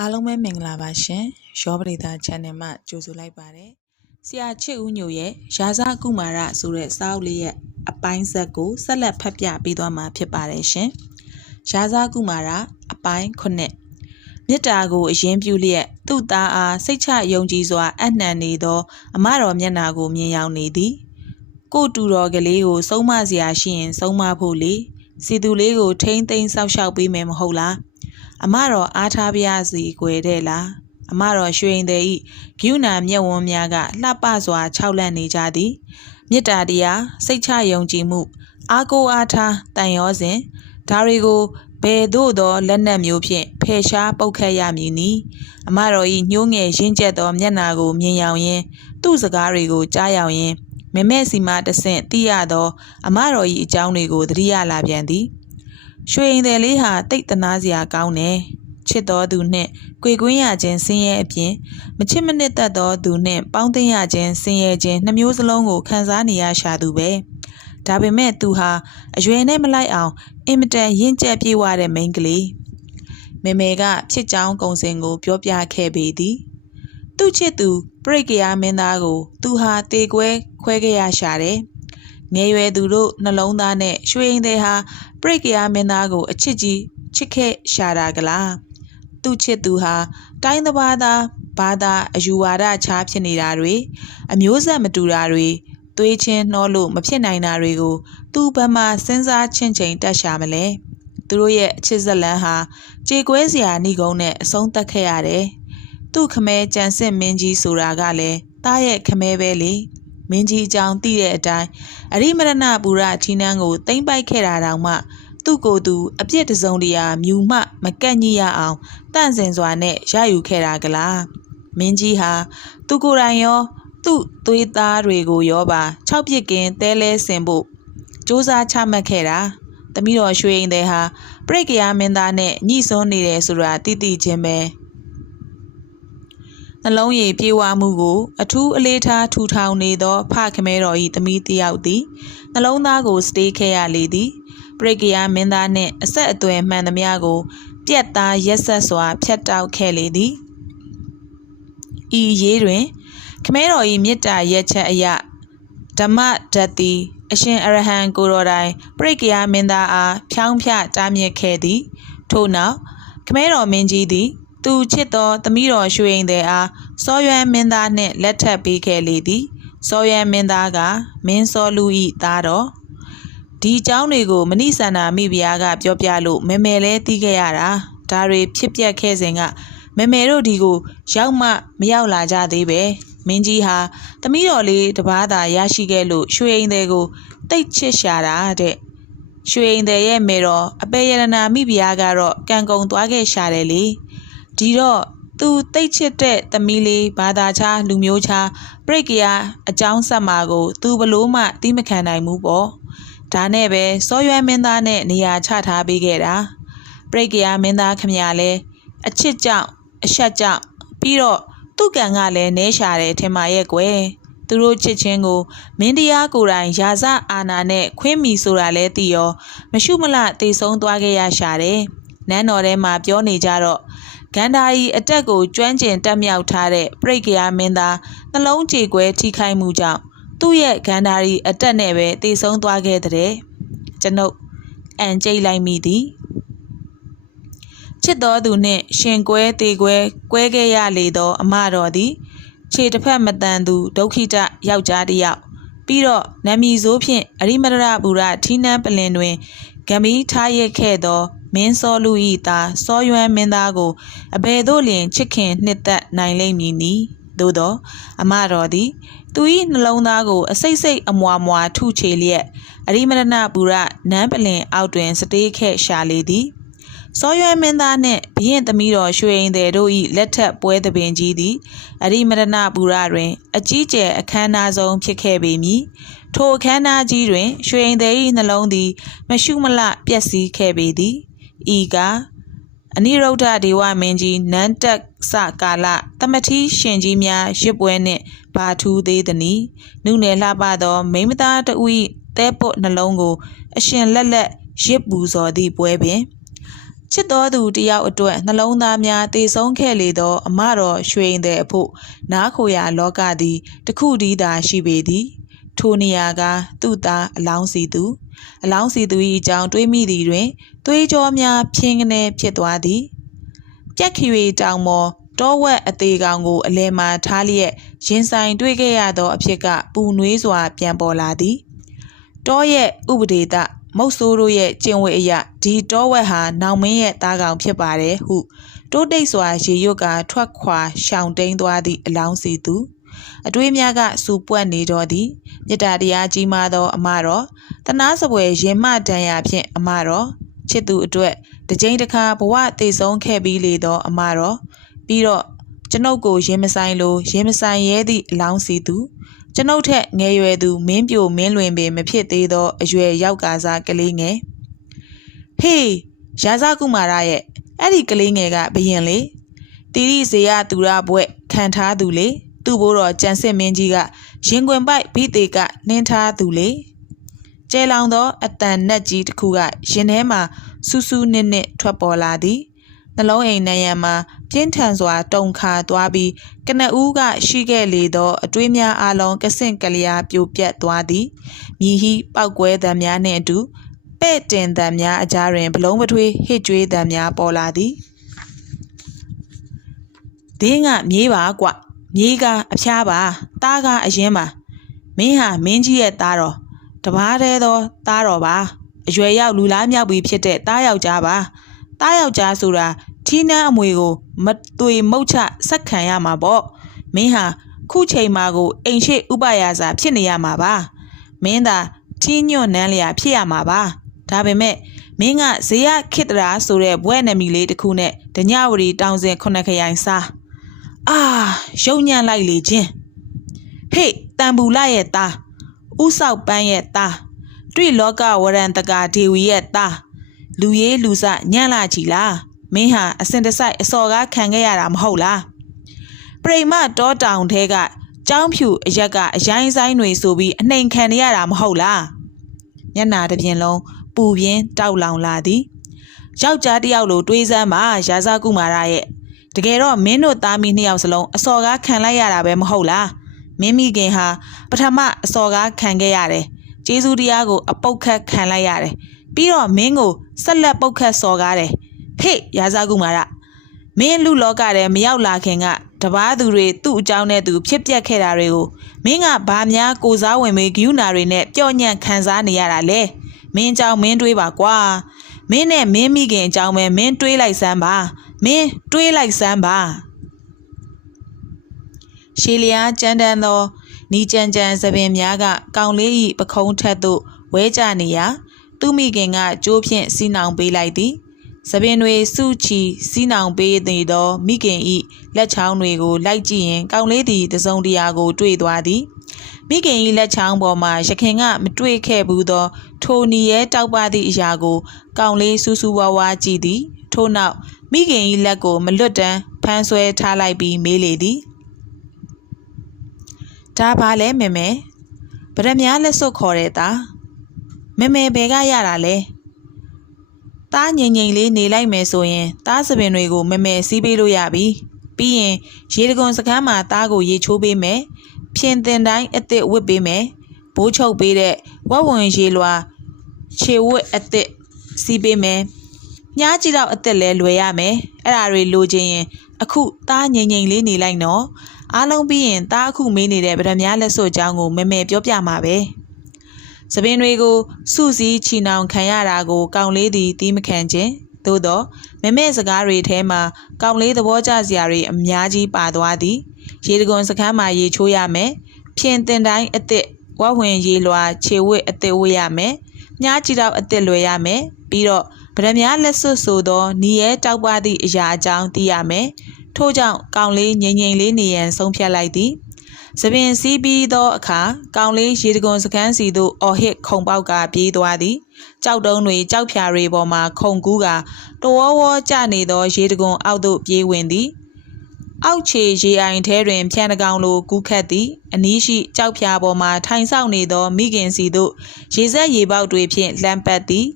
အားလုံးပဲမင်္ဂလာပါရှင်ရောပရိသ channel မှာကြိုဆိုလိုက်ပါတယ်ဆရာချစ်ဦးညိုရဲ့ရာဇကုမာရဆိုတဲ့စာအုပ်လေးရဲ့အပိုင်းဆက်ကိုဆက်လက်ဖတ်ပြပေးသွားမှာဖြစ်ပါတယ်ရှင်ရာဇကုမာရအပိုင်း9မေတ္တာကိုအရင်ပြုလျက်သူ့သားအားစိတ်ချယုံကြည်စွာအနှံနေသော အမတော်မျက်နာကိုမြင်ရောက်နေသည်ကိုတူတော်ကလေးကိုဆုံးမစရာရှိရင် ဆုံးမဖို့လေစီသူလေးကိုထိမ့်သိမ်းဆောက်ရှောက်ပေးမယ်မဟုတ်လား အမတော်အားထားပါရစီကွယ်တဲ့လားအမတော်ရွှေရင်တဲ့ဤဂိူနာမျက်ဝန်းများကလှပစွာခြောက်လန့်နေကြသည်မေတ္တာတရားစိတ်ချယုံကြည်မှု အားကိုးအားထားတန်ရောစဉ်ဒါတွေကိုဘယ်သို့သောလက်နက်မျိုးဖြင့်ဖယ်ရှားပုတ်ခတ်ရမည်နီအမတော်ဤညှိုးငယ်ရင့်ကျက်သောမျက်နာကိုမြင်ရောက်ရင်သူ့စကားတွေကိုကြားရောက်ရင်မမဲစီမတဆင့်သိရသော အမတော်ဤအကြောင်းတွေကိုသတိရလာပြန်သည် ရွှေရင်တယ်လေးဟာတိတ်တနာစရာကောင်းတယ်ချစ်တော်သူနှင့်ကြွေကွင်းရခြင်းဆင်းရဲအပြင်မချစ်မနစ်သက်သောသူနှင့်ပေါင်းသိရခြင်းဆင်းရဲခြင်းနှမျိုးစလုံးကိုခံစားနေရရှာသူပဲဒါပေမဲ့သူဟာအရွယ်နဲ့မလိုက်အောင်အင်မတန်ရင့်ကျက်ပြေးဝတဲ့မိန်းကလေးမေမေကဖြစ်ကြောင်းကုံစင်ကို ပြောပြခဲ့ပေသည် သူ့ချစ်သူပရိတ်ကရာမင်းသားကို သူဟာတေကွဲခွဲခဲ့ရရှာတယ် ငယ်ရွယ်သူတို့နှလုံးသားနဲ့ရွှေရင်သေးဟာပရိတ်ကရာမင်းသားကို အချစ်ကြီးချစ်ခဲ့ရှာတာကလားသူ့ချစ်သူဟာ တိုင်းတစ်ပါးသားဘာသာအယူဝါဒချားဖြစ်နေတာတွေအမျိုးဆက်မတူတာတွေသွေးချင်းနှောလို့မဖြစ်နိုင်တာတွေကိုသူ့ဘက်မှစဉ်းစားချင့်ချိန်တက်ရှာမလဲသူတို့ရဲ့အချစ်ဇလန်းဟာကြေကွဲစရာဏိကုံးနဲ့အဆုံးသတ်ခဲ့ရတယ်သူ့ခမဲကြံစစ်မင်းကြီးဆိုတာကလည်းတားရဲ့ခမဲပဲလေ မင်းကြီးအကြောင်းသိတဲ့အတိုင်းအရိမရဏပူရထီနန်းကိုတိမ့်ပိုက်ခဲ့တာတောင်မှ သူ့ကိုယ်သူအပြစ်တစုံတရာမြူမှမကန့်ညိရအောင်တန့်စင်စွာနဲ့ရယူခဲ့တာကလားမင်းကြီးဟာသူကိုယ်တိုင်ရောသူ့သွေးသားတွေကိုရောပါ၆ပြစ်ကင်းတဲလဲဆင်ဖို့စ조사ချမှတ်ခဲ့တာတမိတော်ရွှေရင်တဲ့ဟာပြိတ်ကရမင်းသားနဲ့ညှိစွန်းနေတယ်ဆိုတာသိသိချင်းပဲ နှလုံးရည်ပြေဝမှုကိုအထူးအလေးထားထူထောင်နေသောဖခမဲတော်၏တမိတယောက်သည်နှလုံးသားကိုစတေးခဲ့ရလေသည်ပရိကယာမင်းသားနှင့်အဆက်အသွယ်မှန်သမျှကို ပြက်သားရက်ဆက်စွာဖျက်တောက်ခဲ့လေသည်ဤရေးတွင် ခမဲတော်၏မေတ္တာရက်ချက်အရဓမ္မဓာတ်သည်အရှင်အရဟံကိုတော်တိုင်ပရိကယာမင်းသားအားဖြောင်းဖြတားမြစ်ခဲ့သည် ထို့နောက်ခမဲတော်မင်းကြီးသည် သူချစ်သောသမီးတော်ရွှေရင်သည်အားစောရွမ်းမင်းသားနှင့်လက်ထပ်ပေးခဲ့လေသည်စောရွမ်းမင်းသားကမင်းစောလူ၏သားတော်ဒီအကြောင်းတွေကိုမဏိဆန္ဒမိဖုရားကပြောပြလို့မေမေလဲသိခဲ့ရတာဒါတွေဖြစ်ပျက်ခဲ့စဉ်ကမေမေတို့ဒီကိုရောက်မှမရောက်လာကြသေးပဲမင်းကြီးဟာသမီးတော်လေးတပားသာရရှိခဲ့လို့ရွှေအိမ်သည်ကိုတိတ်ချစ်ရှာတာတဲ့ရွှေအိမ်သည်ရဲ့မေတော်အပေရတနာမိဖုရားကတော့ကံကုံသွားခဲ့ရှာတယ်လေ ဒီတော့သူတိတ်ချစ်တဲ့သမီးလေးဘာသာခြားလူမျိုးခြားပြိတ်ကရအကြောင်းဆက်မှာကို သူဘလို့မှသိမခံနိုင်ဘူးပေါ့ဒါနဲ့ပဲစောရွယ်မင်းသားနဲ့နေရာချထားပေးခဲ့တာပြိတ်ကရမင်းသားခမရလဲအချစ်ကြောင့်အဆက်ကြောင့်ပြီးတော့သူ့ကံကလည်းနဲရှာတယ်ထင်ပါရဲ့ကွယ်သူတို့ချစ်ချင်းကိုမင်းတရားကိုယ်တိုင်ယာစအာနာနဲ့ခွင်းမီဆိုတာလဲသိရော မရှုမလတေဆုံးသွားခဲ့ရရှာတယ်နန်းတော်ထဲမှာပြောနေကြတော့ ဂန္ဓာရီအတက်ကိုကျွမ်းကျင်တက်မြောက်ထားတဲ့ပြိတ်ကရမင်းသားနှလုံးကြေကွဲထိခိုက်မှုကြောင့်သူ့ရဲ့ဂန္ဓာရီအတက်နဲ့ပဲတေဆုံးသွားခဲ့တဲ့ကျွန်ုပ်အန်ကျိတ်လိုက်မိသည်ချစ်တော်သူနှင့်ရှင်ကွဲတေကွဲကွဲခဲ့ရလေသော အမတော်သည် ခြေတစ်ဖက်မတန်သူဒုက္ခိတယောက်ျားတစ်ယောက်ပြီးတော့နမီဆိုးဖြင့်အရိမရရဘူရထီနန်းပလင်တွင်ဂမီထားရခဲ့သော မင်းစောလူဤသားစောရွမ်းမင်းသားကိုအဘယ်သို့လျင်ချစ်ခင်နှစ်သက်နိုင်လိမ့်မည်နီသို့သောအမတော်သည်သူ၏နှလုံးသားကို အစိတ်စိတ်အမွာမွာထုချေလျက်အရိမရဏပူရနန်းပလင်အောက်တွင် စတေးခဲ့ရှာလေသည်စောရွယ်မင်းသားနှင့်ဘရင်သမီးတော်ရွှေရင်သည်တို့၏လက်ထက်ပွဲသပင်ကြီးသည်အရိမရဏပူရတွင် အကြီးကျယ်အခမ်းအနားဆုံးဖြစ်ခဲ့ပေမည်ထိုအခမ်းအနားကြီးတွင် ရွှေရင်သည်၏နှလုံးသည် မရှုမလပျက်စီးခဲ့ပေသည် ဤကအနိရုဒ္ဓဒေဝမင်းကြီးနန်းတက်စကာလတမထီးရှင်ကြီးများရစ်ပွဲနှင့်ဘာထူးသေးသည်။နုနယ်လှပသောမိမသားတူ၏တဲပုတ်နှလုံးကို အရှင်လက်လက်ရစ်ပူဇော်သည့်ပွဲပင်ချစ်တော်သူတယောက်အတွက်နှလုံးသားများတည်ဆုံးခဲ့လေသော အမတော်ရွှေရင်တဲ့အဖို့နားခိုရာလောကသည်တစ်ခုတည်းသာရှိပေသည်ထိုနေရာကသူ့သားအလောင်းစီသူ အလောင်းစီသူ၏အကြောင်းတွေးမိသည်တွင်သွေးကြောများဖြင်းကနေဖြစ်သွားသည်ပြက်ခွေတောင်ပေါ်တောဝက်အသေးကောင်ကိုအလဲမှာထားလျက်ရင်ဆိုင်တွေ့ခဲ့ရသောအဖြစ်ကပူနွေးစွာပြန်ပေါ်လာသည်တောရဲ့ဥပဒေတမုတ်ဆိုးတို့ရဲ့ကျင့်ဝတ်အရဒီတောဝက်ဟာနောင်မင်းရဲ့သားကောင်ဖြစ်ပါတယ်ဟုတိုးတိတ်စွာရေရွတ်ကထွက်ခွာရှောင်တိန်သွားသည့်အလောင်းစီသူအတွေးများကစူပွက်နေတော်သည်မေတ္တာတရားကြီးမားသောအမတော် တနာစပွဲရင်မတန်ရာဖြင့်အမတော်ချစ်သူအတွက်တစ်ကြိမ်တစ်ခါဘဝတည်ဆုံးခဲ့ပြီးလေသောအမတော်ပြီးတော့ကျွန်ုပ်ကိုရင်မဆိုင်လို့ရင်မဆိုင်ရဲသည့်အလောင်းစီသူကျွန်ုပ်ထက်ငယ်ရွယ်သူမင်းပြိုမင်းလွင်ပင်မဖြစ်သေးသောအရွယ်ယောက်ကစားကလေးငယ်ဟေးရာဇကုမာရရဲ့အဲ့ဒီကလေးငယ်ကဘယင်လေတီရီဇေယသူရဘွဲ့ခံထားသူလေသူ့ဘိုးတော်ကြံစစ်မင်းကြီးကရင်ခွင်ပိုက်ဘိသေးကနှင်းထားသူလေ ကျဲလောင်သောအတန်နက်ကြီးတစ်ခုကရင်ထဲမှာစူးစူးနစ်နစ်ထွက်ပေါ်လာသည်နှလုံးအိမ်နံရံမှာပြင်းထန်စွာတုန်ခါသွားပြီးကနဦးကရှိခဲ့လေသောအတွေးများအလုံးကဆင့်ကလျာပြိုပြက်သွားသည်မြည်ဟိပောက်ကွဲသံများနှင့်အတူပဲ့တင်သံများအကြားတွင်ဘလုံးပထွေးဟစ်ကြွေးသံများပေါ်လာသည်ဒင်းကမြေးပါကွမြေးကအဖျားပါတားကအရင်ပါမင်းဟာမင်းကြီးရဲ့သားတော် တပားတည်းသောသားတော်ပါအရွယ်ရောက်လူလားမြောက်ပြီးဖြစ်တဲ့သားယောက်ျားပါသားယောက်ျားဆိုတာထီးနှမ်းအမွေကိုမသွေမုတ်ချဆက်ခံရမှာပေါ့မင်းဟာခုချိန်မှာကိုအိမ်ရှိဥပယာစာဖြစ်နေရမှာပါမင်းသာထီးညွန့်နန်းလျာဖြစ်ရမှာပါဒါပေမဲ့မင်းကဇေယခိတရာဆိုတဲ့ဘွဲ့နမီလေးတစ်ခုနဲ့ဒညဝရီတောင်စင်ခုနှစ်ခရိုင်စားအာရုံညံ့လိုက်လေချင်းဟေ့တန်ဘူးလာရဲ့သား ဥဆောက်ပန်းရဲ့သားတွေ့လောကဝရံတကာဒေဝီရဲ့သားလူရေးလူစညံ့လာကြည်လားမင်းဟာအစင်တစိုက်အစော်ကားခံခဲ့ရတာမဟုတ်လားပရိမတောတောင်ထဲကကျောင်းဖြူအရက်ကအရိုင်းဆိုင်တွေဆိုပြီးအနှိမ်ခံနေရတာမဟုတ်လားညနာတစ်ပြင်လုံးပူပြင်းတောက်လောင်လာသည်ယောက်ျားတစ်ယောက်လိုတွေးစမ်းပါရာဇကုမာရရဲ့တကယ်တော့မင်းတို့သားမီးနှစ်ယောက်စလုံးအစော်ကားခံလိုက်ရတာပဲမဟုတ်လား မင်းမိခင်ဟာပထမအစော်ကားခံခဲ့ရတယ်ကျေးဇူးတရားကိုအပုတ်ခတ်ခံလိုက်ရတယ်ပြီးတော့မင်းကိုဆက်လက်ပုတ်ခတ်စော်ကားတယ်ဟေ့ရာဇကုမာရမင်းလူလောကထဲမရောက်လာခင်ကတပားသူတွေသူ့အကြောင်းနဲ့သူဖြစ်ပျက်ခဲ့တာတွေကိုမင်းကဘာများကိုစားဝင်မေဂယုနာတွေနဲ့ပျော့ညံ့ခံစားနေရတာလဲမင်းအကြောင်းမင်းတွေးပါကွာမင်းနဲ့မင်းမိခင်အကြောင်းပဲမင်းတွေးလိုက်စမ်းပါမင်းတွေးလိုက်စမ်းပါ ရှေလျားကြမ်းတမ်းသောနီကြံကြံသပင်များကကောင်လေး၏ပခုံးထက်သို့ဝဲကြနေရာသူမိခင်ကကြိုးဖြင့်စီးနှောင်ပေးလိုက်သည်သပင်တွေစုချီစီးနှောင်ပေးနေသောမိခင်၏လက်ချောင်းတွေကိုလိုက်ကြည့်ရင်ကောင်လေးသည်တစုံတရာကို တွေ့သွားသည်မိခင်၏လက်ချောင်းပေါ်မှရခင်ကမတွေ့ခဲ့ဘူးသော ထိုနီရဲတောက်ပသည့်အရာကို ကောင်လေးစူးစူးဝါးဝါကြည့်သည်ထို့နောက်မိခင်၏လက်ကိုမလွတ်တမ်းဖမ်းဆွဲထားလိုက်ပြီးမေးလေသည် ဒါပါလဲမေမေဗရမ ्या လက်စွပ်ခေါ်တဲ့သားမေမေဘယ်ကရတာလဲသားငိမ့်ငိမ့်လေးနေလိုက်မယ်ဆိုရင်သားစပင်တွေကိုမမဲစီးပေးလို့ရပြီပြီးရင်ရေတကွန်စကမ်းမှာသားကိုရေချိုးပေးမယ်ဖြင်တင်တိုင်းအစ်စ်ဝစ်ပေးမယ်ဘိုးချုပ်ပေးတဲ့ဝက်ဝင်ရေလွာခြေဝတ်အစ်စ်စီးပေးမယ်ညားကြည့်တော့အစ်စ်လဲလွယ်ရမယ်အဲ့ဒါတွေလိုချင်ရင်အခုသားငိမ့်ငိမ့်လေးနေလိုက်နော် အားလုံးပြီးရင်သားအခုမေးနေတဲ့ဗရမ ्या လက်စွပ်ကြောင်းကိုမမဲပြောပြမှာပဲ။သပင်တွေကိုစုစည်းချီနှောင်ခံရတာကို ကောင်လေးသည်တီးမခံခြင်းသို့သောမမဲစကားတွေထဲမှာကောင်လေးသဘောကျစရာတွေအများကြီးပါသွားသည်ရေတကွန်စခန်းမှာရေချိုးရမယ်ဖြင်တင်တိုင်းအစ်စ်ဝဝဝင်ရေလွာခြေဝစ်အစ်စ်ဝေးရမယ်မြားကြည့်တော့အစ်စ်လွယ်ရမယ်ပြီးတော့ဗရမ ्या လက်စွပ်ဆိုသောနီရဲတောက်ပသည့်အရာအကြောင်းသိရမယ် ထို့ကြောင့်ကောင်လေးငိမ့်ငိမ့်လေးနေရန်ဆုံးဖြတ်လိုက်သည်။သပင်စီးပြီးသောအခါကောင်လေးရေတကွန်စကန်းစီသို့အော်ဟစ်ခုံပေါက်ကပြေးသွားသည်။ကြောက်တုံးတွေကြောက်ဖြာတွေပေါ်မှခုံကူးကတဝေါဝေါကျနေသောရေတကွန်အောက်သို့ပြေးဝင်သည်။အောက်ခြေရေအိုင်ထဲတွင်ဖြန်တကောင်လိုကူးခတ်သည်အနီးရှိကြောက်ဖြာပေါ်မှထိုင်ဆောင်နေသောမိခင်စီသို့ရေဆက်ရေပေါက်တွေဖြင့်လှမ်းပတ်သည်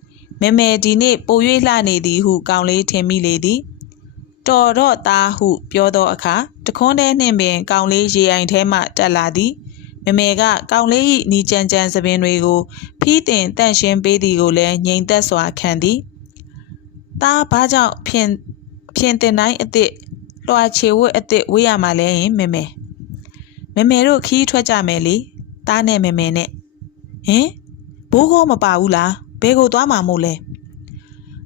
မေမေဒီနေ့ပို၍လှနေသည်ဟုကောင်းလေးထင်မိလေသည် တော်တော့သားဟုပြောသောအခါတခွန်းတဲ့နှင့်ပင် ကောင်းလေးရေအိမ်ထဲမှတက်လာသည်မေမေကကောင်းလေး၏နီကြံကြံသပင်တွေကိုဖီးတင်တန့်ရှင်းပေးသည်ကိုလည်းငြိမ်သက်စွာခံသည်သားဘာကြောင့်ဖြင်ဖြင်တင်တိုင်းအစ်စ်လွှာချေဝတ်အစ်စ်ဝေးရမှာလဲဟင်မေမေမေမေတို့ခီးထွက်ကြမယ်လေသားနဲ့မေမေနဲ့ဟင်ဘိုးကောမပါဘူးလားဘယ်ကိုသွားမှာမို့လဲ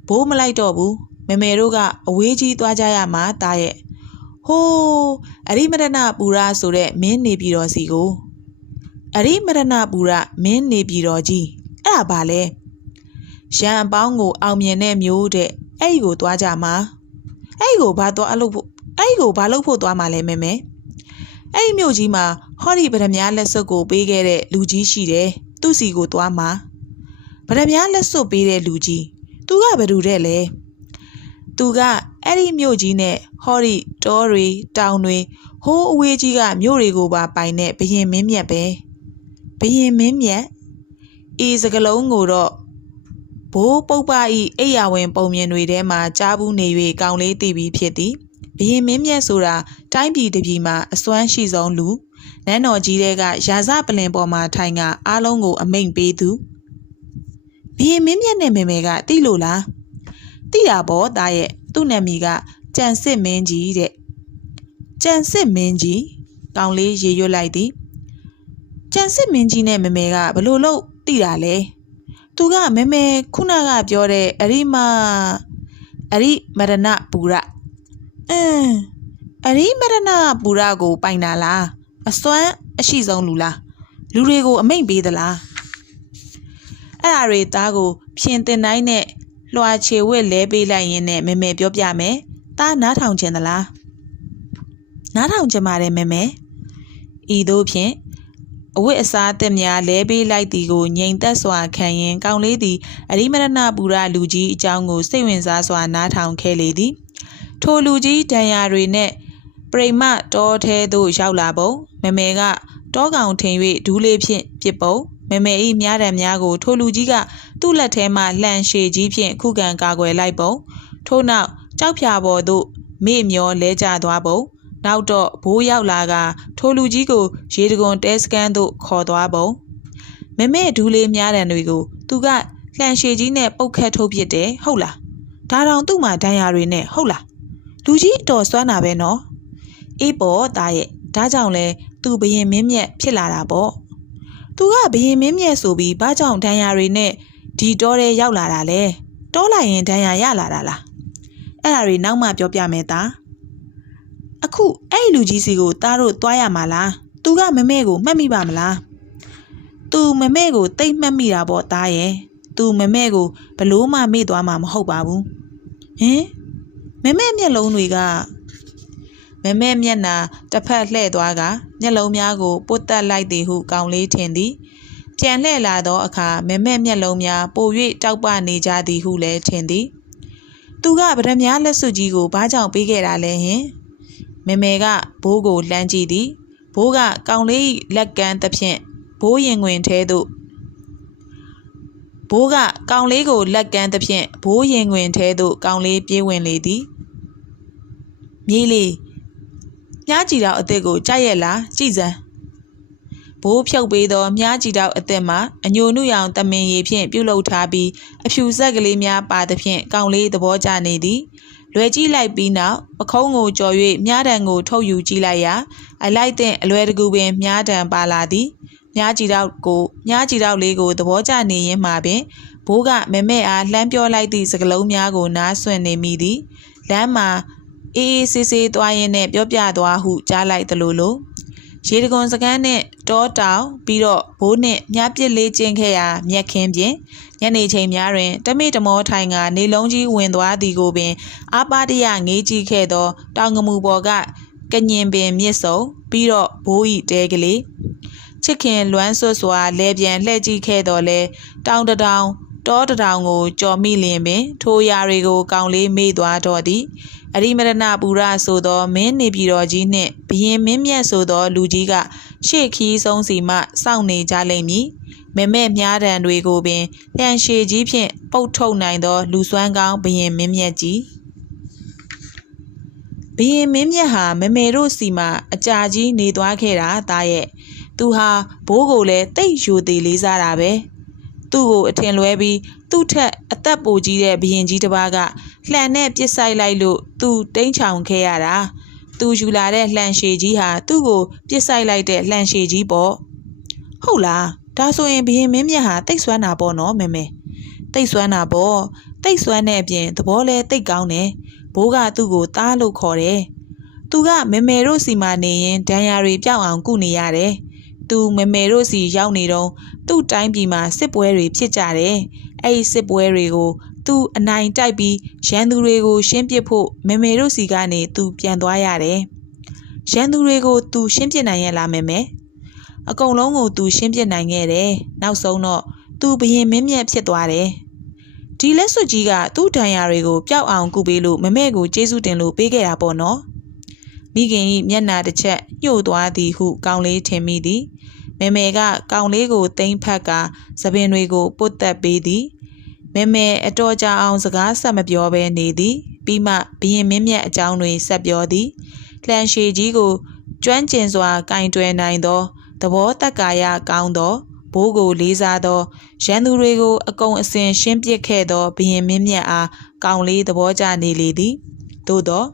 ဘိုးမလိုက်တော့ဘူး မေမေတို့ကအဝေးကြီးသွားကြရမှာတားရဲ့ဟိုးအရိမရဏပူရဆိုတဲ့မင်းနေပြည်တော်စီကိုအရိမရဏပူရမင်းနေပြည်တော်ကြီးအဲ့ဒါဘာလဲရန်အပေါင်းကိုအောင်မြင်တဲ့မျိုးတဲ့အဲ့ဒီကိုသွားကြမှာအဲ့ဒီကိုဘာသွားအလုပ်ဖို့အဲ့ဒီကိုဘာလုပ်ဖို့သွားမှာလဲမေမေအဲ့ဒီမြို့ကြီးမှာဟောဒီဗဒမြားလက်စွပ်ကိုပေးခဲ့တဲ့လူကြီးရှိတယ်သူ့စီကိုသွားမှာဗဒမြားလက်စွပ်ပေးတဲ့လူကြီးသူကဘယ်သူတဲ့လဲ သူကအဲ့ဒီမြို့ကြီးနဲ့ဟောဒီတောတွေတောင်တွေဟိုးအဝေးကြီးကမြို့တွေကိုပါပိုင်တဲ့ဘရင်မင်းမြတ်ပဲဘရင်မင်းမြတ်အေးစကလုံးကိုတော့ဘိုးပုပ္ပဤအိယာဝင်ပုံမြင်တွေထဲမှာကြားဘူးနေ၍ကောင်းလေးတည်ပြီးဖြစ်သည်ဘရင်မင်းမြတ်ဆိုတာတိုင်းပြည်တစ်ပြည်မှာအစွမ်းရှိဆုံးလူနန်းတော်ကြီးတွေကရာဇပလင်ပေါ်မှာထိုင်ကအားလုံးကိုအမိန့်ပေးသူဘရင်မင်းမြတ်နဲ့မေမေကတိလို့လား တိတာပေါ့သားရဲ့သူ့နာမည်ကကြံစစ်မင်းကြီးတဲ့ကြံစစ်မင်းကြီးကောင်းလေးရေရွတ်လိုက်သည်ကြံစစ်မင်းကြီးနဲ့မေမေကဘလို့လို့တိတာလဲသူကမေမေခုနကပြောတဲ့အရိမအရိမရဏပူရအင်းအရိမရဏပူရကို ပိုင်တာလားအစွမ်းအရှိဆုံးလူလားလူတွေကို အမိန့်ပေးသလားအဲ့အရာတွေသားကိုဖြင်တင်တိုင်းနဲ့ လွှာချေဝက်လဲပေးလိုက်ရင်နဲ့မေမေပြောပြမယ်သားနားထောင်ခြင်းသလားနားထောင်ခြင်းပါတယ်မေမေဤသို့ဖြင့်အဝတ်အစားအသစ်များလဲပေးလိုက်သည်ကိုငြိမ်သက်စွာခံရင်ကောင်းလေးသည်အရိမရဏပူရလူကြီးအကြောင်းကိုစိတ်ဝင်စားစွာနားထောင်ခဲ့လေသည်ထိုလူကြီးဒဏ်ရာတွေနဲ့ပရိမတောထဲသို့ရောက်လာပုံမမေကတောကောင်ထင်၍ဒူးလေးဖြင့်ပြစ်ပုံမမေ၏မြားတံများကိုထိုလူကြီးက သူ့လက်ထဲမှလှန်ရှည်ကြီးဖြင့်ခုခံကာကွယ်လိုက်ပုံထို့နောက်ကြောက်ဖြာပေါ်သို့မေ့မျောလဲကျသွားပုံနောက်တော့ဘိုးရောက်လာကထိုလူကြီးကို ရေတကွန်တဲစကန်သို့ခေါ်သွားပုံမမေဒူးလေးမြားတံတွေကို သူကလှန်ရှည်ကြီးနဲ့ပုတ်ခတ်ထုတ်ပစ်တယ်ဟုတ်လားဒါတောင်သူ့မှာဒဏ်ရာတွေနဲ့ဟုတ်လားလူကြီးအတော်စွမ်းတာပဲနော်အေးပေါ့သားရဲ့ဒါကြောင့်လဲသူဘရင်မင်းမြတ်ဖြစ်လာတာပေါ့သူကဘရင်မင်းမြတ်ဆိုပြီးဘာကြောင့်ဒဏ်ရာတွေနဲ့ ဒီတောထဲရောက်လာတာလဲတောလိုက်ရင်ဒဏ်ရာရလာတာလားအဲ့ဒါတွေနောက်မှပြောပြမယ်သားအခုအဲ့ဒီလူကြီးစီကိုသားတို့သွားရမှာလားသူကမမဲကိုမှတ်မိပါမလားသူမမဲကိုတိတ်မှတ်မိတာပေါ့သားရဲ့သူမမဲကိုဘလို့မှမေ့သွားမှာမဟုတ်ပါဘူးဟင်မမဲမျက်လုံးတွေကမမဲမျက်နာတစ်ဖက်လှဲ့သွားကမျက်လုံးများကိုပုတ်တက်လိုက်သည်ဟုကောင်းလေးထင်သည် ပြန်လှည့်လာသောအခါမမဲမျက်လုံးများပို၍တောက်ပနေကြသည်ဟုလည်းထင်သည်သူကဗဒမြားလက်စွပ်ကြီးကိုဘာကြောင့်ပေးခဲ့တာလဲဟင်မမေကဘိုးကိုလှမ်းကြည့်သည်ဘိုးကကောင်းလေးလက်ကမ်းသဖြင့်ဘိုးရင်ဝင်ထဲသို့ဘိုးကကောင်းလေးကိုလက်ကမ်းသဖြင့်ဘိုးရင်ဝင်ထဲသို့ကောင်းလေးပြေးဝင်လေသည်မြေးလေးမြားကြည်တော်အစ်စ်ကိုကြိုက်ရဲ့လားကြည်စမ်း ဘိုးဖြုတ်ပေးသောမြားကြည်တော်အစ်စ်မှာအညိုနုရောင်တမင်ရည်ဖြင့်ပြုတ်လုထားပြီးအဖြူဆက်ကလေးများပါသဖြင့်ကောင်းလေးသဘောကျနေသည်လွယ်ကြည့်လိုက်ပြီးနောက်ပခုံးကိုကြော်၍မြားတံကိုထုတ်ယူကြည့်လိုက်ရာအလိုက်တဲ့အလွယ်တကူပင်မြားတံပါလာသည်မြားကြည်တော့ကိုမြားကြည်တော့လေးကိုသဘောကျနေရင်မှပင်ဘိုးကမမဲအားလှမ်းပြောလိုက်သည့်စကလုံးများကိုနားဆွင့်နေမိသည်လမ်းမှာအေးအေးဆေးဆေးသွားရင်းနဲ့ပြောပြသွားဟုကြားလိုက်သလိုလို ရေတကွန်စကန်းနဲ့တောတောင်ပြီးတော့ဘိုးနဲ့မြားပစ်လေးကျင်းခဲ့ရာမြက်ခင်းပြင်ညနေချိန်များတွင်တမိတမောထိုင်ကနေလုံးကြီးဝင်သွားသည်ကိုပင်အာပါတရငေးကြည့်ခဲ့သောတောင်ငမှုပေါ်ကကညင်ပင်မြစ်စုံပြီးတော့ဘိုးဤတဲကလေးချစ်ခင်လွမ်းဆွတ်စွာလဲပြန်လှည့်ကြည့်ခဲ့တော်လဲတောင်တတောင် တောတတောင်ကိုကြော်မိလျင်ပင် ထိုရာတွေကို ကောင်းလေးမေ့သွားတော့သည်အရိမရဏပူရဆိုသောမင်းနေပြည်တော်ကြီးနှင့်ဘရင်မင်းမြတ်ဆိုသောလူကြီးကရှေ့ခီးဆုံးစီမှစောင့်နေကြလိမ့်မည်မမဲမြားတံတွေကိုပင်လျှံရှည်ကြီးဖြင့်ပုတ်ထုတ်နိုင်သော လူစွမ်းကောင်းဘရင်မင်းမြတ်ကြီးဘရင်မင်းမြတ်ဟာမမေတို့စီမှာအကြာကြီးနေသွားခဲ့တာတာရဲ့သူဟာဘိုးကိုလည်းတိတ်ယူသေးလေးစားတာပဲ သူ့ကိုအထင်လွဲပြီးသူ့ထက်အသက်ပိုကြီးတဲ့ဘရင်ကြီးတစ်ပါးကလှန်နဲ့ပြစ်ဆိုင်လိုက်လို့သူတိမ်းချောင်ခဲ့ရတာသူယူလာတဲ့လှန်ရှည်ကြီးဟာသူ့ကိုပြစ်ဆိုင်လိုက်တဲ့လှန်ရှည်ကြီးပေါ့ဟုတ်လားဒါဆိုရင်ဘရင်မင်းမြတ်ဟာတိတ်ဆွမ်းတာပေါ့နော်မေမေတိတ်ဆွမ်းတာပေါ့တိတ်ဆွမ်းတဲ့အပြင်သဘောလဲတိတ်ကောင်းတယ်ဘိုးကသူ့ကိုသားလို့ခေါ်တယ်သူကမေမေတို့စီမှာနေရင်ဒဏ်ရာတွေပြောက်အောင်ကုနေရတယ် သူမေမေတို့စီရောက်နေတော့သူ့တိုင်းပြည်မှာစစ်ပွဲတွေဖြစ်ကြတယ်အဲ့ဒီစစ်ပွဲတွေကိုသူအနိုင်တိုက်ပြီးရန်သူတွေကိုရှင်းပစ်ဖို့မေမေတို့စီကနေသူပြန်သွားရတယ်ရန်သူတွေကိုသူရှင်းပစ်နိုင်ရလားမေမေအကုန်လုံးကိုသူရှင်းပြနိုင်ခဲ့တယ်။နောက်ဆုံးတော့သူဘရင်မင်းမြတ်ဖြစ်သွားတယ်။ဒီလက်စွပ်ကြီးကသူ့ဒဏ်ရာတွေကိုပျောက်အောင်ကုပေးလို့မမဲကိုကျေးဇူးတင်လို့ပေးခဲ့တာပေါ့နော်။ မိခင်ဤမျက်နာတစ်ချက်ညှို့သွားသည်ဟု ကောင်းလေးထင်မိသည်။မဲမဲကကောင်းလေးကိုတိမ့်ဖက်ကသပင်တွေကိုပုတ်တက်ပေးသည်။မဲမဲအတော်ကြာအောင်စကားဆက်မပြောဘဲနေသည်။ပြီးမှဘရင်မင်းမြတ်အကြောင်းတွေဆက်ပြောသည်။လှန်ရှည်ကြီးကိုကျွမ်းကျင်စွာကင်တွယ်နိုင်သောသဘောတက္ကာယကောင်းသောဘိုးကိုလေးစားသောရန်သူတွေကိုအကုံအစင်ရှင်းပစ်ခဲ့သောဘရင်မင်းမြတ်အားကောင်းလေးသဘောကျနေလေသည်သို့သော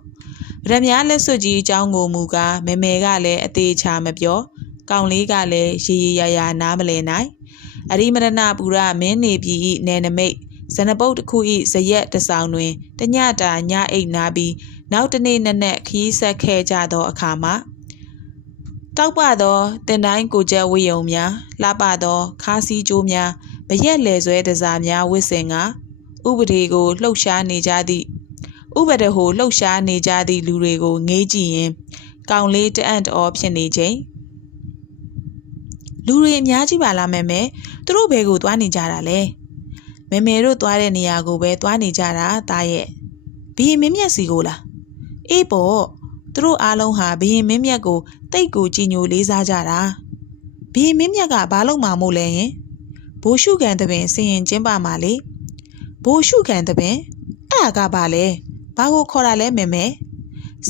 ရမ ्या လက်စွပ်ကြီးအကြောင်းကိုမူကားမေမေကလည်းအသေးချာမပြောကောင်းလေးကလည်းရေရေရရနားမလည်နိုင်အရိမရဏပူရမင်းနေပြည်ဤနယ်နမိတ်ဇနပုတ်တစ်ခုဤဇရက်တဆောင်တွင်တညတာညအိတ်နာပြီးနောက်တနေ့နက်နက်ခီးဆက်ခဲ့ကြသောအခါမှာတောက်ပသောတင်တိုင်းကိုကျက်ဝေယုံများလှပသောခါးစည်းကြိုးများဗရက်လေဆွဲတစားများဝစ်စင်ကဥပဒေကိုလှုပ်ရှားနေကြသည့် ဥပဒေဟိုလှုပ်ရှားနေကြသည့်လူတွေကိုငေးကြည့်ရင်ကောင်လေးတအံ့တော်ဖြစ်နေချိန်လူတွေအများကြီးပါလားမဲမဲသူတို့ဘယ်ကိုသွားနေကြတာလဲမဲမဲတို့သွားတဲ့နေရာကိုပဲသွားနေကြတာတာရဲ့ဘီမင်းမျက်စီကိုလားအေးပေါ့သူတို့အားလုံးဟာဘရင်မင်းမြတ်ကိုတိတ်ကိုကြည်ညိုလေးစားကြတာဘရင်မင်းမြတ်ကဘာလို့မှမို့လဲယင်ဘိုးရှုခံတဲ့ပင်စင်ရင်ကျင်းပါမှာလေဘိုးရှုခံတဲ့ပင်အဲ့ဒါကဘာလဲ ဘာကိုခေါ်တာလဲမေမေ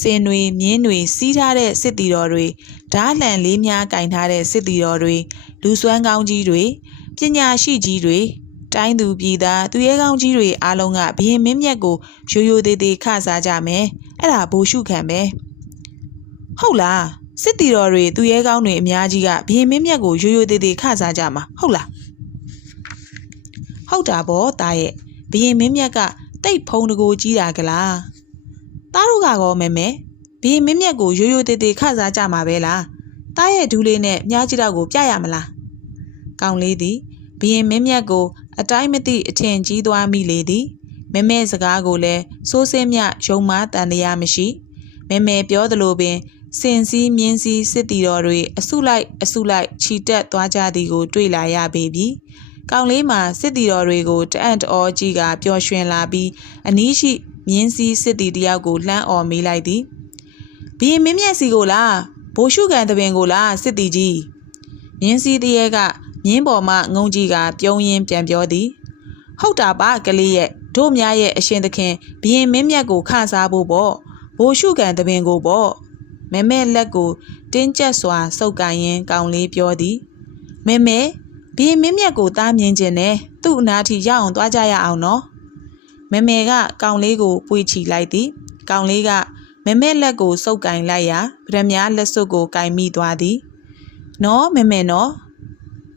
စင်တွေမြင်းတွေစီးထားတဲ့စစ်တီတော်တွေဓားလှန်လေးများကင်ထားတဲ့စစ်တီတော်တွေလူစွမ်းကောင်းကြီးတွေပညာရှိကြီးတွေတိုင်းသူပြည်သားသူရဲကောင်းကြီးတွေအားလုံးကဘရင်မင်းမြတ်ကိုရိုးရိုးသေးသေးခစားကြမယ်အဲ့ဒါဘိုးရှုခံပဲဟုတ်လားစစ်တီတော်တွေသူရဲကောင်းတွေအများကြီးကဘရင်မင်းမြတ်ကိုရိုးရိုးသေးသေးခစားကြမှာဟုတ်လားဟုတ်တာဗောတာရဲ့ဘရင်မင်းမြတ်က တိတ်ဖုံတကိုကြီးတာကလားတားတို့ကကောမဲမဲဘရင်မင်းမြတ်ကိုရိုးရိုးသေးသေးခစားကြမှာပဲလားတားရဲ့ဒူးလေးနဲ့မြားကြီးတော့ကိုပြရမလားကောင်းလေးသည်ဘရင်မင်းမြတ်ကို အတိုင်းမသိအထင်ကြီးသွားမိလေသည်မဲမဲစကားကိုလည်းစိုးစင်းမြယုံမားတန်တရားမရှိမဲမဲပြောသလိုပင်စင်စည်းမြင်းစည်းစစ်တီတော်တွေအစုလိုက်အစုလိုက်ခြိတက်သွားကြသည်ကို တွေ့လာရပေပြီ။ ကောင်းလေးမှာစစ်တီတော်တွေကိုတအံ့တော်ကြီးကပျော်ရွှင်လာပြီးအနီးရှိမြင်းစည်းစစ်တီတယောက်ကိုလှမ်းអော်မေးလိုက်သည်။ဘီမင်းမြက်စီကိုလားဘိုးရှုကန်တပင်ကိုလားစစ်တီကြီးမြင်းစည်းတရေကမြင်းပေါ်မှငုံကြီးကပြုံးရင်းပြန်ပြောသည်။ဟုတ်တာပါကလေးရဲ့တို့များရဲ့အရှင်သခင်ဘီရင်မင်းမြတ်ကိုခစားဖို့ပေါ့ဘိုးရှုကန်တပင်ကိုပေါ့မဲမဲလက်ကိုတင်းကျပ်စွာစုပ်ကိုင်ရင်းကောင်လေးပြောသည်မဲမဲ ဘီမင်းမြတ်ကိုတားမြင်ခြင်းနဲ့သူ့အနားထိရောက်အောင်သွားကြရအောင်နော်မဲမဲကကောင်လေးကိုပွေချီလိုက်သည်ကောင်လေးကမဲမဲလက်ကိုစုပ်ကင်လိုက်ရာဗရမ ्या လက်စွပ်ကိုကင်မိသွားသည်နော်မဲမဲနော်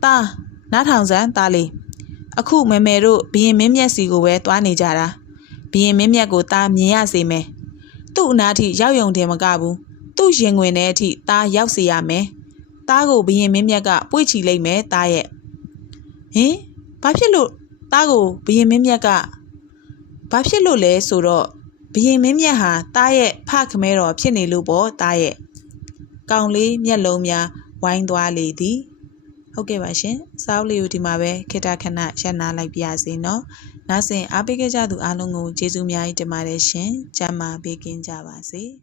တာနားထောင်စမ်းတားလေးအခုမဲမဲတို့ဘီရင်မင်းမြတ်စီကိုပဲသွားနေကြတာဘီရင်မင်းမြတ်ကိုတားမြင်ရစေမယ်သူ့အနားထိရောက်ယုံတယ်မကဘူးသူ့ရင်ဝင်တဲ့အထိသားရောက်စေရမယ်။သားကိုဘရင်မင်းမြတ်ကပွေ့ချီလိုက်မယ်သားရဲ့။ ဟင်ဘာဖြစ်လို့သားကိုဘရင်မင်းမြတ်ကဘာဖြစ်လို့လဲဆိုတော့ဘရင်မင်းမြတ်ဟာသားရဲ့ဖခမဲတော်ဖြစ်နေလို့ပေါ့သားရဲ့။ကောင်လေးမျက်လုံးများဝိုင်းသွားလေသည်။ဟုတ်ကဲ့ပါရှင်။စောက်လေးကိုဒီမှာပဲခေတ္တခဏရပ်နာလိုက်ပါစေနော်။နောက်စဉ်အားပေးခဲ့ကြသူအားလုံးကိုကျေးဇူးများကြီးတင်ပါတယ်ရှင်။ကျမ်းမာပေးကင်းကြပါစေ။